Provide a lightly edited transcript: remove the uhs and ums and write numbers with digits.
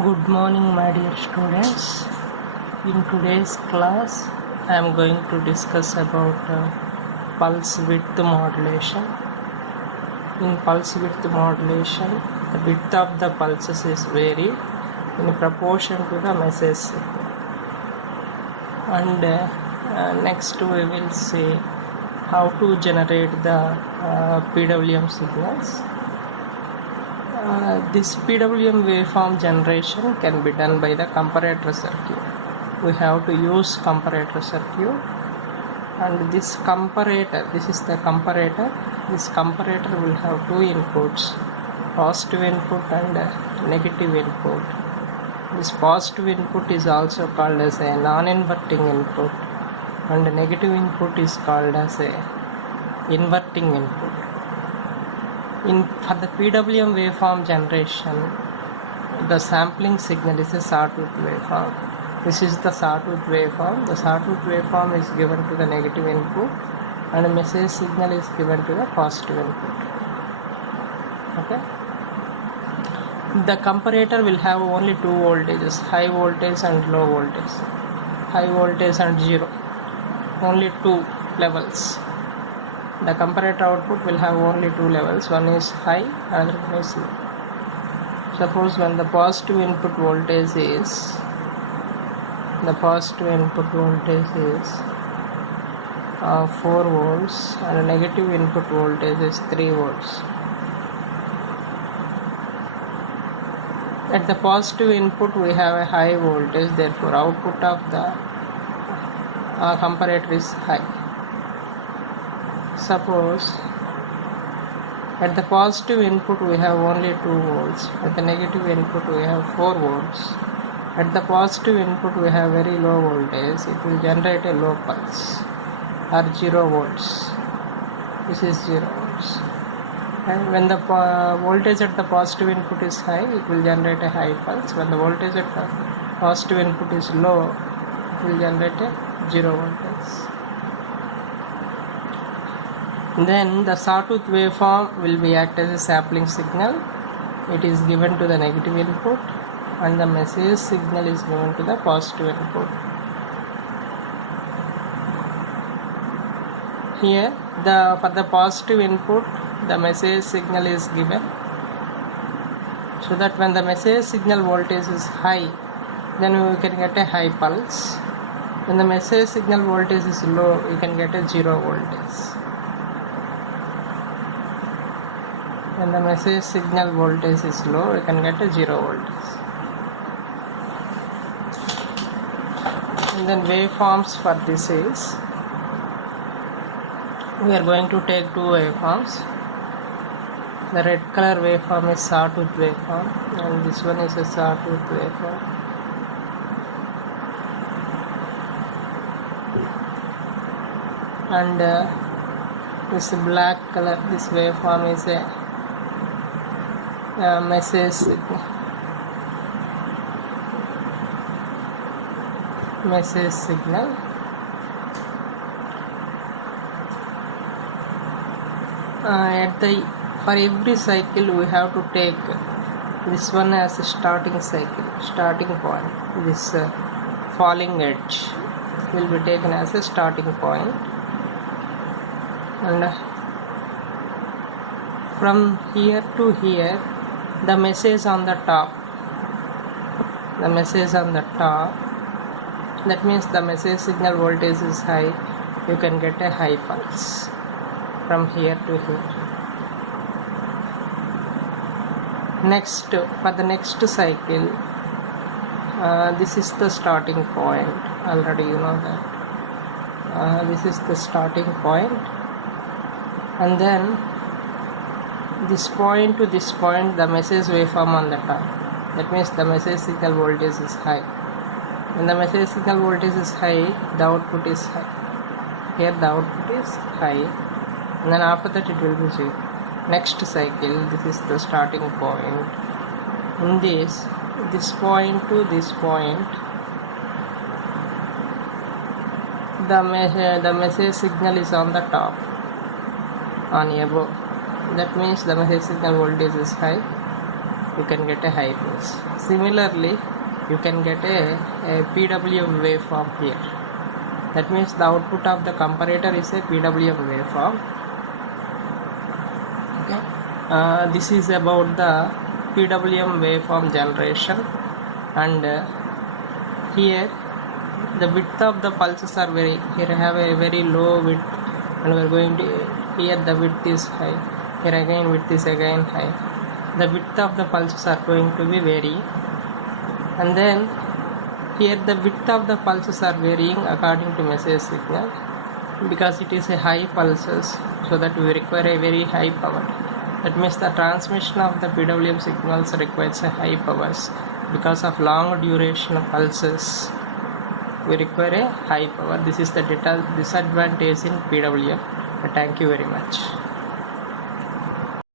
Good morning, my dear students. In today's class, I am going to discuss about pulse width modulation. In pulse width modulation, the width of the pulses is varied in proportion to the message signal. And next we will see how to generate the PWM signals. This PWM waveform generation can be done by the comparator circuit. We have to use comparator circuit, and this is the comparator. This comparator will have two inputs, positive input and negative input. This positive input is also called as a non-inverting input, and the negative input is called as a inverting input. For the PWM waveform generation, the sampling signal is a sawtooth waveform. This is the sawtooth waveform. The sawtooth waveform is given to the negative input, and the message signal is given to the positive input. Okay. The comparator will have only two voltages, high voltage and low voltage. High voltage and zero. Only two levels. The comparator output will have only two levels. One is high, another one is low. Suppose when the positive input voltage is 4 volts and the negative input voltage is 3 volts. At the positive input we have a high voltage, therefore output of the comparator is high. Suppose at the positive input we have only 2 volts, at the negative input we have 4 volts. At the positive input we have very low voltage, it will generate a low pulse or 0 volts. This is 0 volts. And when the voltage at the positive input is high, it will generate a high pulse. When the voltage at the positive input is low, it will generate a 0 voltage. Then the sawtooth waveform will be act as a sampling signal. It is given to the negative input, and the message signal is given to the positive input. Here, for the positive input, the message signal is given, so that when the message signal voltage is high, then we can get a high pulse. When the message signal voltage is low, you can get a 0 voltage. When the message signal voltage is low, you can get a 0 voltage. And then waveforms for this is, we are going to take two waveforms. The red color waveform is sawtooth waveform, and this one is a sawtooth waveform. And this black color, this waveform is a message signal. For every cycle we have to take this one as a starting point. This falling edge will be taken as a starting point, and from here to here, the message on the top, that means the message signal voltage is high, you can get a high pulse from here to here. Next, for the next cycle, this is the starting point. Already you know that. This is the starting point, and then this point to this point, the message waveform on the top. That means the message signal voltage is high. When the message signal voltage is high, the output is high. Here the output is high, and then after that it will be 0. Next cycle, this is the starting point. In this point to this point, the message signal is on the top, on above. That means the message signal voltage is high. you can get a high pulse. Similarly, you can get a PWM waveform here. That means the output of the comparator is a PWM waveform. Okay. This is about the PWM waveform generation, and here the width of the pulses are very, here I have a very low width, and we are going to, here the width is high, here again width is again high. The width of the pulses are going to be varying, and then here the width of the pulses are varying according to message signal, because it is a high pulses, so that we require a very high power. That means the transmission of the PWM signals requires a high powers. Because of long duration of pulses, we require a high power. This is the disadvantage in PWM. Thank you very much.